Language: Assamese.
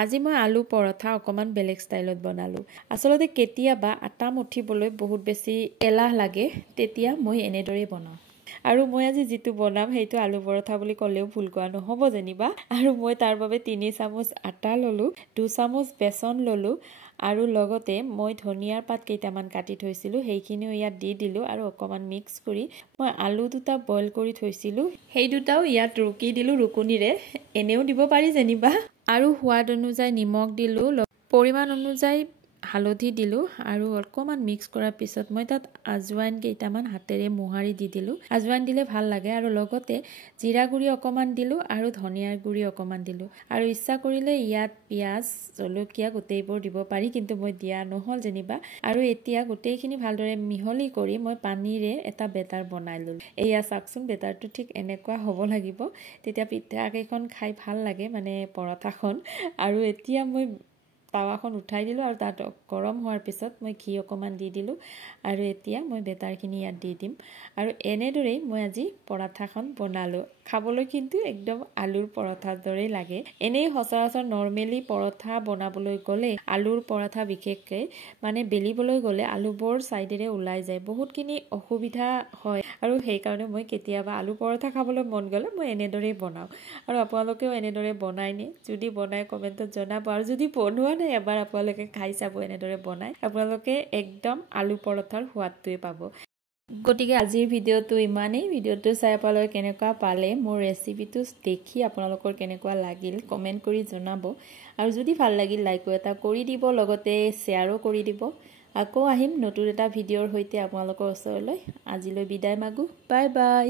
আজি মই আলু পৰঠা অকমান বেলেগ ষ্টাইলত বনালো আসলতে কেতিয়াবা আটা মঠিবলৈ বহুত বেছি এলাহ লাগে তেতিয়া মই এনেদৰে বনাও আৰু মই আজি যেটো বনাম হেইটো আলু পৰঠা বুলি কলেও ভুল কোৱা নহব জেনিবা আৰু মই তাৰ বাবে 3 চামুচ আটা ললো 2 চামুচ বেসন ললো আৰু লগতে মই ধনিয়াৰ পাত কেইটামান কাটি থৈছিলো হেইখিনিও ইয়াত দি দিলো আৰু অকমান মিক্স কৰি মই আলু দুটা বইল কৰি থৈছিলো হেই দুটাও ইয়াত ৰুকি দিলো ৰুকুনিৰে এনেও দিব পাৰি জেনিবা আৰু সোৱাদ অনুযায়ী নিমখ দিলো পৰিমাণ অনুযায়ী হালধি দিলো আৰু অকমান মিক্স কৰাৰ পিছত মই তাত আজওয়াইন কেইটামান হাতেৰে মোহাৰি দি দিলো আজওয়াইন দিলে ভাল লাগে আৰু লগতে জিৰা গুৰি অকমান দিলো আৰু ধনিয়াৰ গুৰি অকমান দিলো আৰু ইচ্ছা কৰিলে ইয়াত পিয়াজ জলকীয়া গোটেইবোৰ দিব পাৰি কিন্তু মই দিয়া নহল জেনিবা আৰু এতিয়া গোটেইখিনি ভালদৰে মিহলি কৰি মই পানীৰে এটা বেটাৰ বনাই ললো এয়া চাকচোন বেটাৰটো ঠিক এনেকুৱা হ'ব লাগিব তেতিয়া পিঠা কেইখন খাই ভাল লাগে মানে পৰঠাখন আৰু এতিয়া মই তাৱাখন উঠাই দিলো আৰু তাত গৰম হোৱাৰ পিছত মই ঘি অকমান দি দিলো আৰু এতিয়া মই বেটাৰখিনি ইয়াত দি দিম আৰু এনেদৰেই মই আজি পৰঠাখন বনালো খাবলৈ কিন্তু একদম আলুৰ পৰঠাৰ দৰেই লাগে এনেই সচৰাচৰ নৰমালি পৰঠা বনাবলৈ গলে আলুৰ পৰঠা বিশেষকৈ মানে বেলিবলৈ গলে আলুবোৰ সাইডেৰে ওলাই যায় বহুতখিনি অসুবিধা হয় আৰু সেই কাৰণে মই কেতিয়াবা আলু পৰঠা খাবলৈ মন গলে মই এনেদৰেই বনাও আৰু আপোনালোকেও এনেদৰে বনাইনে যদি বনাই কমেন্টত জনাব আৰু যদি বনোৱা নাই এবাৰ আপোনালোকে খাই চাব এনেদৰে বনাই আপোনালোকে একদম আলু পৰঠাৰ সোৱাদটোই পাব গতিকে আজিৰ ভিডিওটো ইমানেই ভিডিওটো চাই আপোনালোকে কেনেকুৱা পালে মোৰ ৰেচিপিটো দেখি আপোনালোকৰ কেনেকুৱা লাগিল কমেন্ট কৰি জনাব আৰু যদি ভাল লাগিল লাইক এটা কৰি দিব লগতে শেয়াৰো কৰি দিব আকৌ আহিম নতুন এটা ভিডিওৰ সৈতে আপোনালোকৰ ওচৰলৈ আজিলৈ বিদায় মাগো বাই বাই